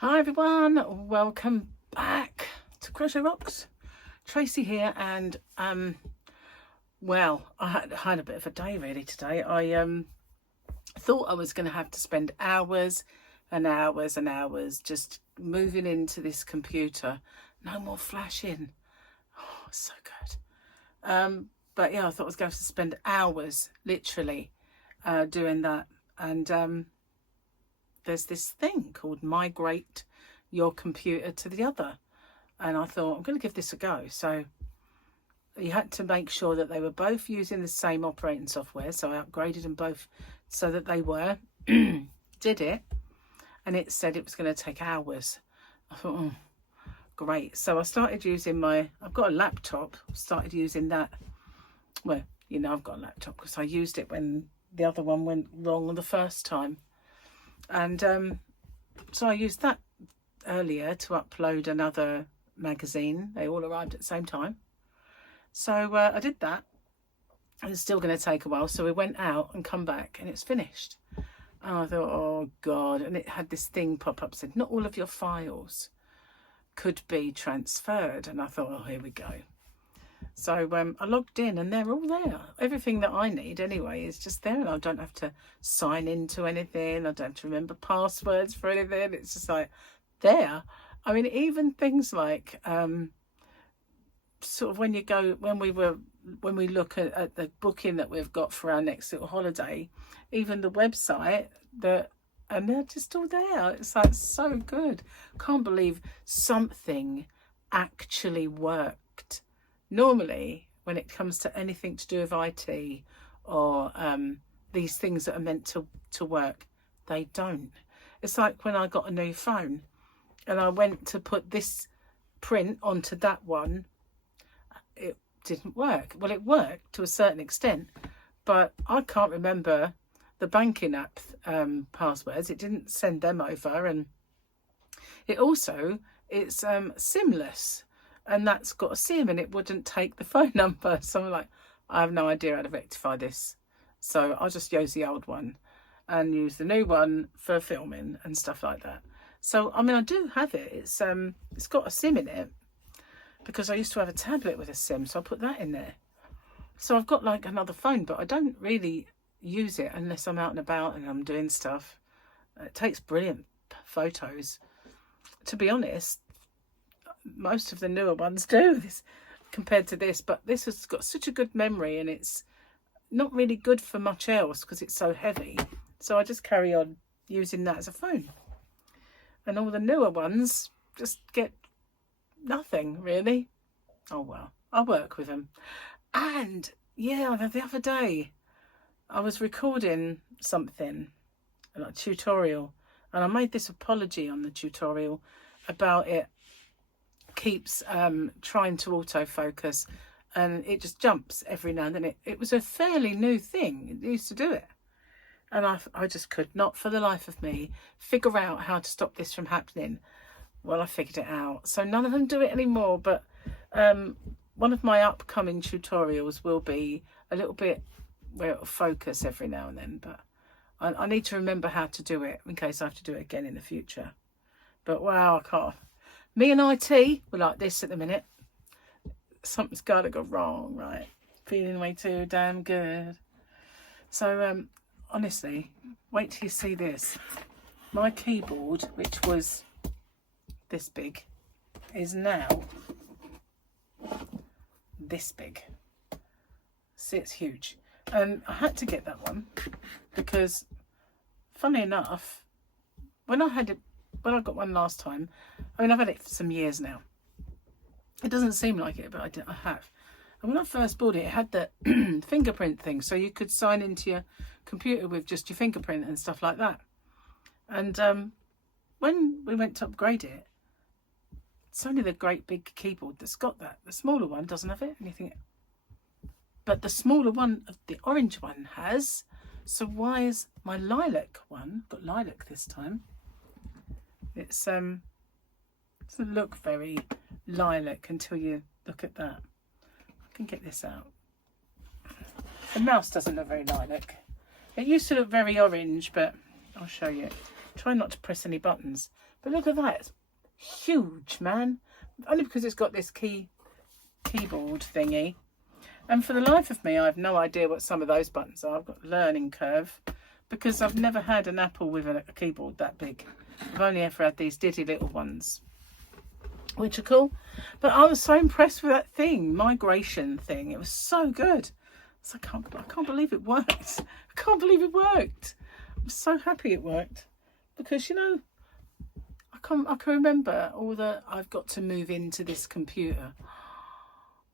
Hi everyone, welcome back to Crochet Rocks. Tracy here, and well, I had a bit of a day really today. I thought I was going to have to spend hours and hours and hours just moving into this computer. No more flashing. Oh, so good. But yeah, I thought I was going to have to spend hours literally doing that. And there's this thing called migrate your computer to the other, and I thought I'm going to give this a go. So you had to make sure that they were both using the same operating software, so I upgraded them both so that they were. Did it, and it said it was going to take hours. I thought, oh, great. So I started using I've got a laptop, started using that. Well, you know, I've got a laptop because I used it when the other one went wrong the first time. And so I used that earlier to upload another magazine. They all arrived at the same time. So I did that. It's still going to take a while. So we went out and come back and it's finished. And I thought, oh God. And it had this thing pop up, said, not all of your files could be transferred. And I thought, oh, here we go. So I logged in and they're all there. Everything that I need anyway is just there, and I don't have to sign into anything. I don't have to remember passwords for anything. It's just like there. I mean, even things like sort of when we look at the booking that we've got for our next little holiday, even the website and they're just all there. It's like so good. Can't believe something actually worked. Normally, when it comes to anything to do with IT or these things that are meant to work, they don't. It's like when I got a new phone and I went to put this print onto that one, it didn't work. Well, it worked to a certain extent, but I can't remember the banking app passwords. It didn't send them over, and it's SIM-less. And that's got a SIM and it wouldn't take the phone number. So I'm like, I have no idea how to rectify this. So I'll just use the old one and use the new one for filming and stuff like that. So, I mean, I do have it. It's got a SIM in it because I used to have a tablet with a SIM. So I put that in there. So I've got like another phone, but I don't really use it unless I'm out and about and I'm doing stuff. It takes brilliant photos. To be honest, most of the newer ones do this compared to this, but this has got such a good memory and it's not really good for much else because it's so heavy. So I just carry on using that as a phone, and all the newer ones just get nothing really. Oh well, I'll work with them. And yeah, the other day I was recording something, like a tutorial, and I made this apology on the tutorial about it keeps trying to autofocus and it just jumps every now and then. It was a fairly new thing. It used to do it, and I just could not for the life of me figure out how to stop this from happening. Well, I figured it out, so none of them do it anymore, but one of my upcoming tutorials will be a little bit where it'll focus every now and then, but I need to remember how to do it in case I have to do it again in the future. But wow, I can't. Me and IT, we're like this at the minute. Something's got to go wrong, right? Feeling way too damn good. So, honestly, wait till you see this. My keyboard, which was this big, is now this big. See, it's huge. And I had to get that one because, funny enough, when I got one last time, I mean, I've had it for some years now. It doesn't seem like it, but I have. And when I first bought it, it had the fingerprint thing, so you could sign into your computer with just your fingerprint and stuff like that. And when we went to upgrade it, it's only the great big keyboard that's got that. The smaller one doesn't have it. And you think, but the smaller one, the orange one, has. So why is my lilac one, got lilac this time? It doesn't look very lilac until you look at that. I can get this out. The mouse doesn't look very lilac. It used to look very orange, but I'll show you. Try not to press any buttons. But look at that. It's huge, man. Only because it's got this keyboard thingy. And for the life of me, I have no idea what some of those buttons are. I've got a learning curve because I've never had an Apple with a keyboard that big. I've only ever had these diddy little ones, which are cool. But I was so impressed with that thing, migration thing. It was so good. So I can't believe it worked. I can't believe it worked. I'm so happy it worked because, you know, I can remember all the I've got to move into this computer.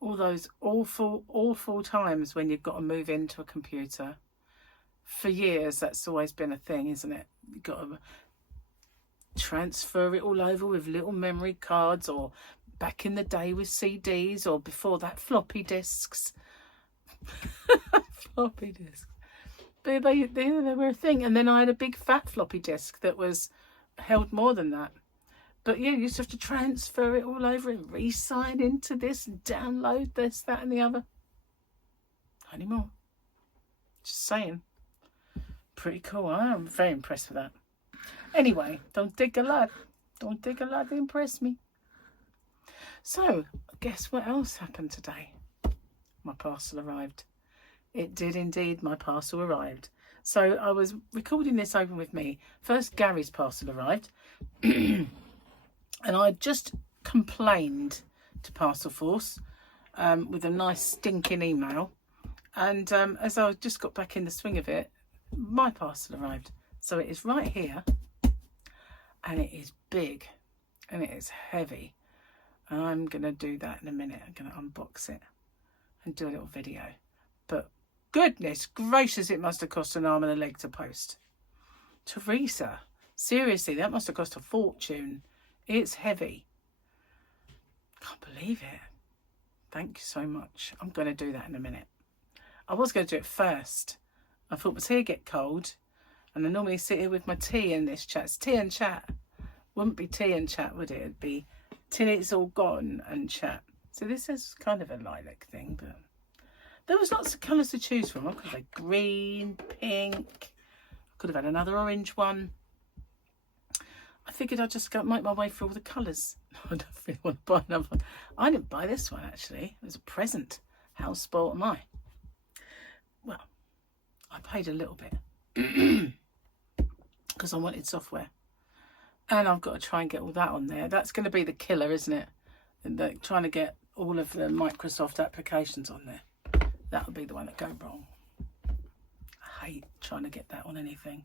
All those awful times when you've got to move into a computer. For years, that's always been a thing, isn't it? You've got to transfer it all over with little memory cards, or back in the day with CDs, or before that floppy disks. Floppy disks. But they were a thing. And then I had a big fat floppy disk that held more than that. But yeah, you used to have to transfer it all over and re-sign into this and download this, that and the other. Not anymore. Just saying. Pretty cool. I'm very impressed with that. Anyway, don't take a lot. Don't take a lot to impress me. So, guess what else happened today? My parcel arrived. It did indeed. My parcel arrived. So I was recording this Open With Me. First, Gary's parcel arrived. And I just complained to Parcel Force with a nice stinking email. And as I just got back in the swing of it, my parcel arrived. So it is right here. And it is big. And it is heavy. And I'm going to do that in a minute. I'm going to unbox it and do a little video. But goodness gracious, it must have cost an arm and a leg to post. Teresa, seriously, that must have cost a fortune. It's heavy. Can't believe it. Thank you so much. I'm going to do that in a minute. I was going to do it first. I thought my tea would get cold. And I normally sit here with my tea in this chat. It's tea and chat. Wouldn't be tea and chat, would it? It'd be till it's all gone and chat. So this is kind of a lilac thing. But there was lots of colours to choose from. I could have had green, pink. I could have had another orange one. I figured I'd just make my way through all the colours. I don't really want to buy another one. I didn't buy this one, actually. It was a present. How spoilt am I? Well, I paid a little bit because I wanted software. And I've got to try and get all that on there. That's going to be the killer, isn't it? And trying to get all of the Microsoft applications on there. That'll be the one that go wrong. I hate trying to get that on anything.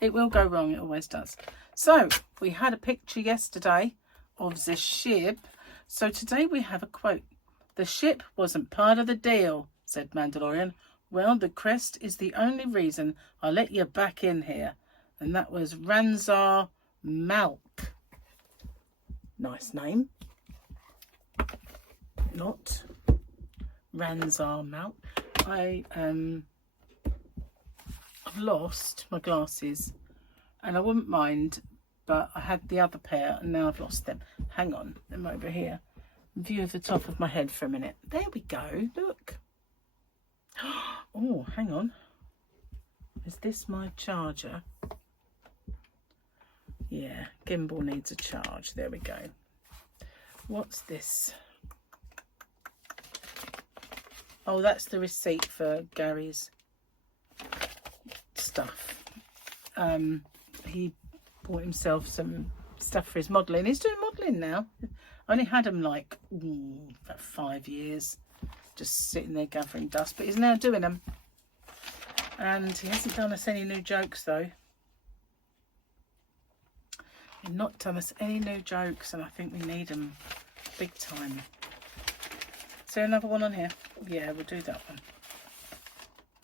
It will go wrong, it always does. So, we had a picture yesterday of the ship. So today we have a quote. "The ship wasn't part of the deal," said Mandalorian. "Well, the crest is the only reason I let you back in here." And that was Ranzar Malk. Nice name. Not Ranzar Malk. I've lost my glasses and I wouldn't mind, but I had the other pair and now I've lost them. Hang on, them over here. View of the top of my head for a minute. There we go, look. Oh, hang on. Is this my charger? Yeah, gimbal needs a charge. There we go. What's this? Oh, that's the receipt for Gary's stuff. He bought himself some stuff for his modelling. He's doing modelling now. I only had him like about 5 years, just sitting there gathering dust, but he's now doing them. And he hasn't done us any new jokes though. He's not done us any new jokes, and I think we need them big time. Is there another one on here? Yeah, we'll do that one.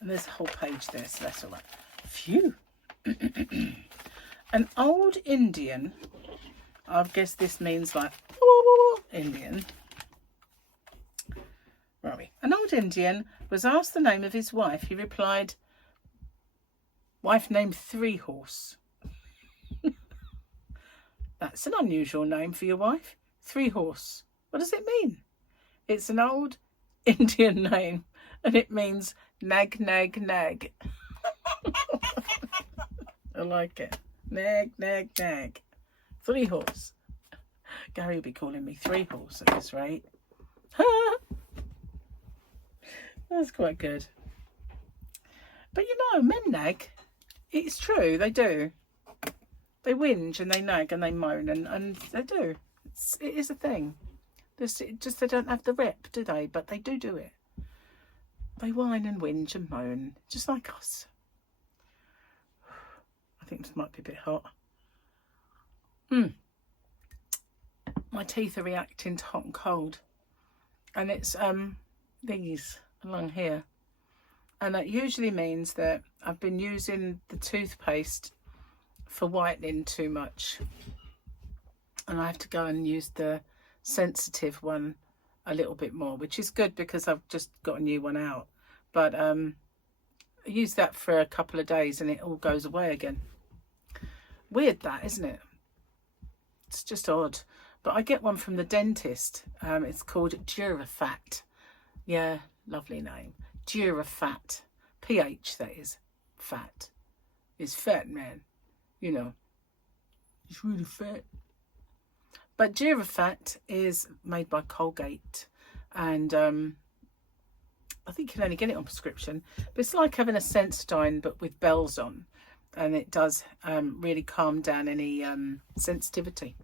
And there's a whole page there, so that's all right. Phew. An old Indian, I guess this means like Indian. Where are we? An old Indian was asked the name of his wife. He replied, "Wife named Three Horse." That's an unusual name for your wife. Three Horse. What does it mean? It's an old Indian name and it means nag, nag, nag. I like it. Nag, nag, nag. 3 horse. Gary will be calling me 3 horse at this rate. That's quite good. But you know, men nag. It's true, they do. They whinge and they nag and they moan, and they do. It is a thing. Just they don't have the rep, do they? But they do it. They whine and whinge and moan, just like us. I think this might be a bit hot. My teeth are reacting to hot and cold. And it's these along here. And that usually means that I've been using the toothpaste for whitening too much. And I have to go and use the sensitive one a little bit more, which is good because I've just got a new one out. But I use that for a couple of days and it all goes away again. Weird that, isn't it? It's just odd. But I get one from the dentist. It's called Durafat. Yeah, lovely name. Durafat. PH, that is. Fat. It's fat, man. You know. It's really fat. But Durafat is made by Colgate. And I think you can only get it on prescription. But it's like having a Sensodyne, but with bells on. And it does really calm down any sensitivity.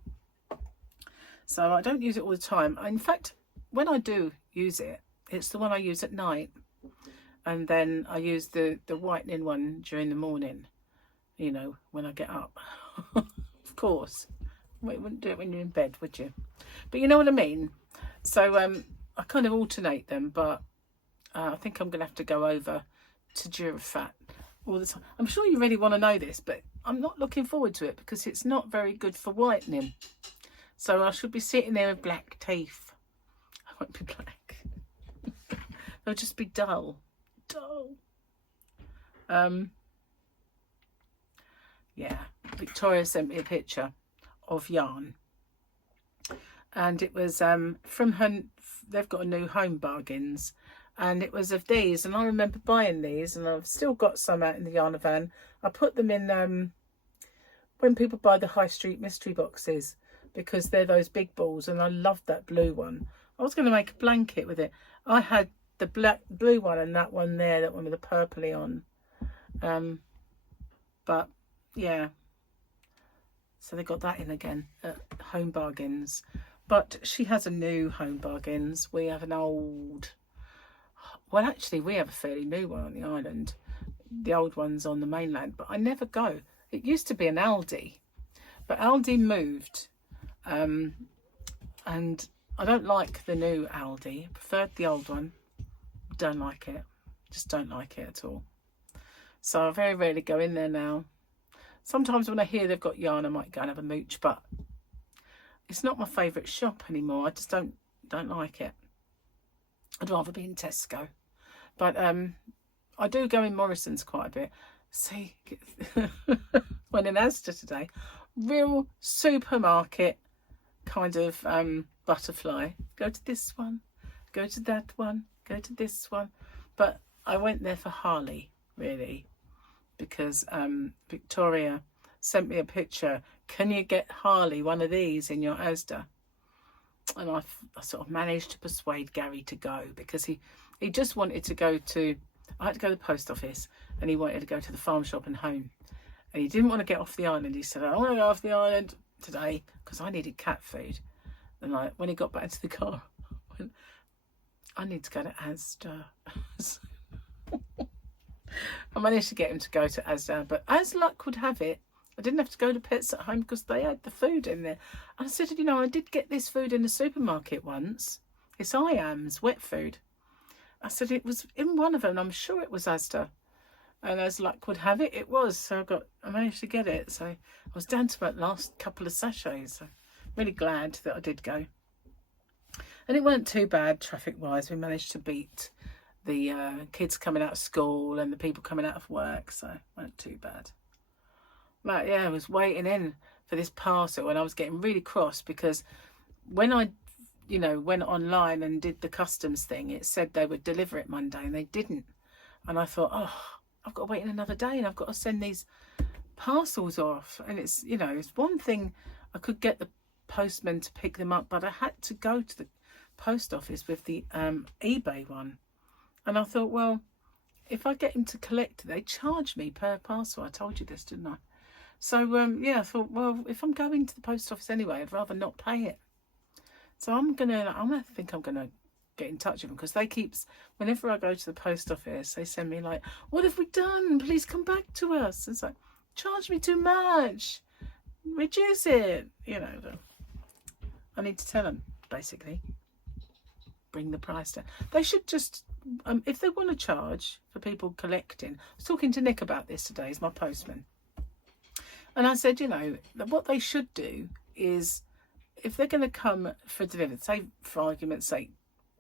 So I don't use it all the time. In fact, when I do use it, it's the one I use at night. And then I use the whitening one during the morning, you know, when I get up. Of course. You wouldn't do it when you're in bed, would you? But you know what I mean? So I kind of alternate them, but I think I'm going to have to go over to Durafat all the time. I'm sure you really want to know this, but I'm not looking forward to it because it's not very good for whitening. So I should be sitting there with black teeth. I won't be black. They'll just be dull. Yeah, Victoria sent me a picture of yarn. And it was from her, they've got a new Home Bargains. And it was of these. And I remember buying these. And I've still got some out in the yarn van. I put them in when people buy the high street mystery boxes. Because they're those big balls, and I loved that blue one. I was going to make a blanket with it. I had the blue one and that one there, that one with the purpley on. But yeah, so they got that in again at Home Bargains. But she has a new Home Bargains. We have an old, well, actually we have a fairly new one on the island. The old one's on the mainland, but I never go. It used to be an Aldi, but Aldi moved. And I don't like the new Aldi. I preferred the old one. Don't like it. Just don't like it at all. So I very rarely go in there now. Sometimes when I hear they've got yarn, I might go and have a mooch, but it's not my favourite shop anymore. I just don't like it. I'd rather be in Tesco. But I do go in Morrison's quite a bit. See, went in Asda today. Real supermarket kind of butterfly. Go to this one, go to that one, go to this one. But I went there for Harley, really, because Victoria sent me a picture. Can you get Harley one of these in your Asda? And I sort of managed to persuade Gary to go, because he just wanted to go to, I had to go to the post office, and he wanted to go to the farm shop and home. And he didn't want to get off the island. He said, I want to go off the island today because I needed cat food. And when he got back into the car, I went, I need to go to Asda. I managed to get him to go to Asda, but as luck would have it, I didn't have to go to Pets at Home because they had the food in there. And I said, you know, I did get this food in the supermarket once. It's Iam's wet food. I said it was in one of them. I'm sure it was Asda. And as luck would have it, it was. So I managed to get it. So I was down to my last couple of sachets. So I'm really glad that I did go. And it weren't too bad traffic-wise. We managed to beat the kids coming out of school and the people coming out of work. So it weren't too bad. But yeah, I was waiting in for this parcel and I was getting really cross because when I, you know, went online and did the customs thing, it said they would deliver it Monday and they didn't. And I thought, oh, I've got to wait another day and I've got to send these parcels off. And it's, you know, it's one thing I could get the postman to pick them up, but I had to go to the post office with the eBay one. And I thought, well, if I get him to collect, they charge me per parcel. I told you this, didn't I? So, yeah, I thought, well, if I'm going to the post office anyway, I'd rather not pay it. So I think I'm going to get in touch with them, because they whenever I go to the post office, they send me like, what have we done? Please come back to us. It's like, charge me too much. Reduce it. You know, I need to tell them, basically. Bring the price down. They should just, if they want to charge for people collecting. I was talking to Nick about this today, he's my postman. And I said, you know, what they should do is, if they're going to come for delivery, say, for argument's sake,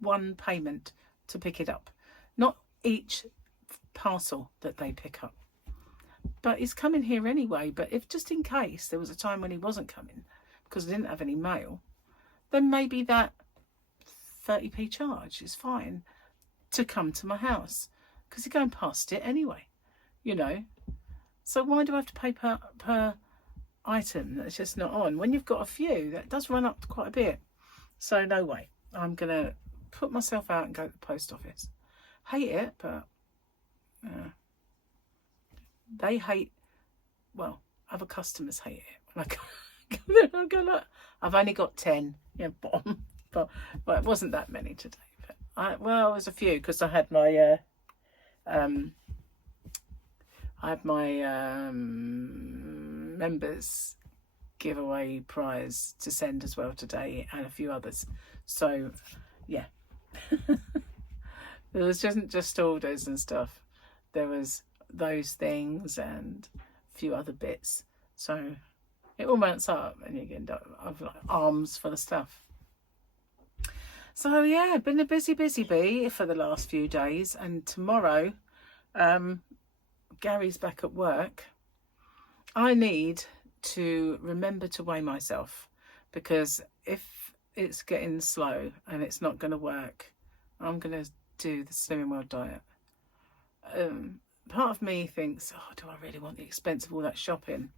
one payment to pick it up, not each parcel that they pick up. But he's coming here anyway. But if just in case there was a time when he wasn't coming because I didn't have any mail, then maybe that 30p charge is fine to come to my house, because you're going past it anyway, you know. So why do I have to pay per item that's just not on? When you've got a few, that does run up quite a bit. So no way. I'm going to put myself out and go to the post office. Hate it, but they hate, well, other customers hate it. When I go like, I've only got 10. Yeah, bottom. But well, it wasn't that many today. But it was a few, because I had my members giveaway prize to send as well today, and a few others. So yeah. There was just orders and stuff. There was those things and a few other bits. So it all mounts up, and you get I've like arms full of stuff. So yeah, been a busy bee for the last few days, and tomorrow Gary's back at work. I need to remember to weigh myself, because if it's getting slow and it's not going to work, I'm going to do the Slimming World diet. Part of me thinks, oh, do I really want the expense of all that shopping?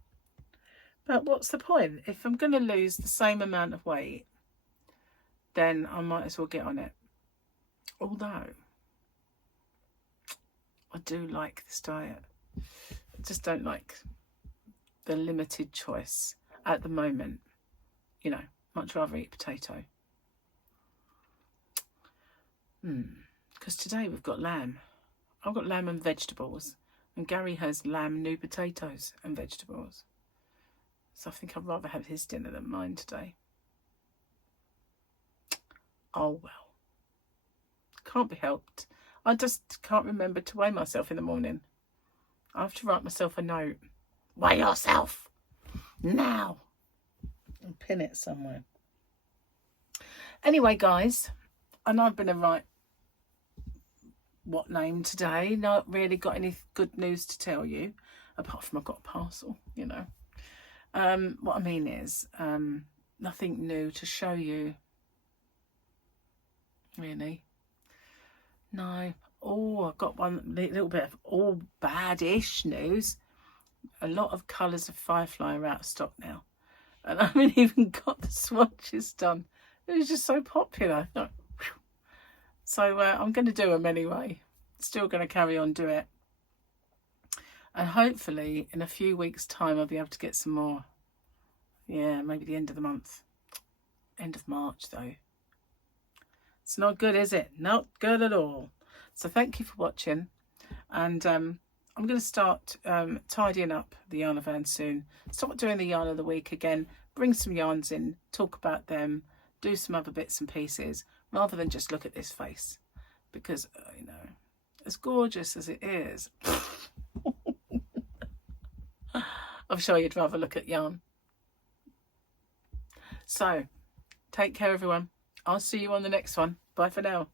But what's the point? If I'm going to lose the same amount of weight, then I might as well get on it. Although I do like this diet, I just don't like the limited choice at the moment. You know, much rather eat potato. Because today we've got lamb. I've got lamb and vegetables, and Gary has lamb, new potatoes and vegetables. So I think I'd rather have his dinner than mine today. Oh well, can't be helped. I just can't remember to weigh myself in the morning. I have to write myself a note. Weigh yourself now, and pin it somewhere. Anyway, guys, and I've been a right what name today. Not really got any good news to tell you, apart from I've got a parcel, you know. What I mean is, nothing new to show you. Really? No. Oh, I've got one little bit of all bad-ish news. A lot of colours of Firefly are out of stock now. And I haven't even got the swatches done. It was just so popular. So I'm going to do them anyway. Still going to carry on do it. And hopefully in a few weeks' time I'll be able to get some more. Yeah, maybe the end of the month. End of March though. It's not good, is it? Not good at all. So thank you for watching. And I'm going to start tidying up the yarn van soon. Start doing the yarn of the week again. Bring some yarns in. Talk about them. Do some other bits and pieces. Rather than just look at this face. Because, you know, as gorgeous as it is, I'm sure you'd rather look at yarn. So, take care everyone. I'll see you on the next one. Bye for now.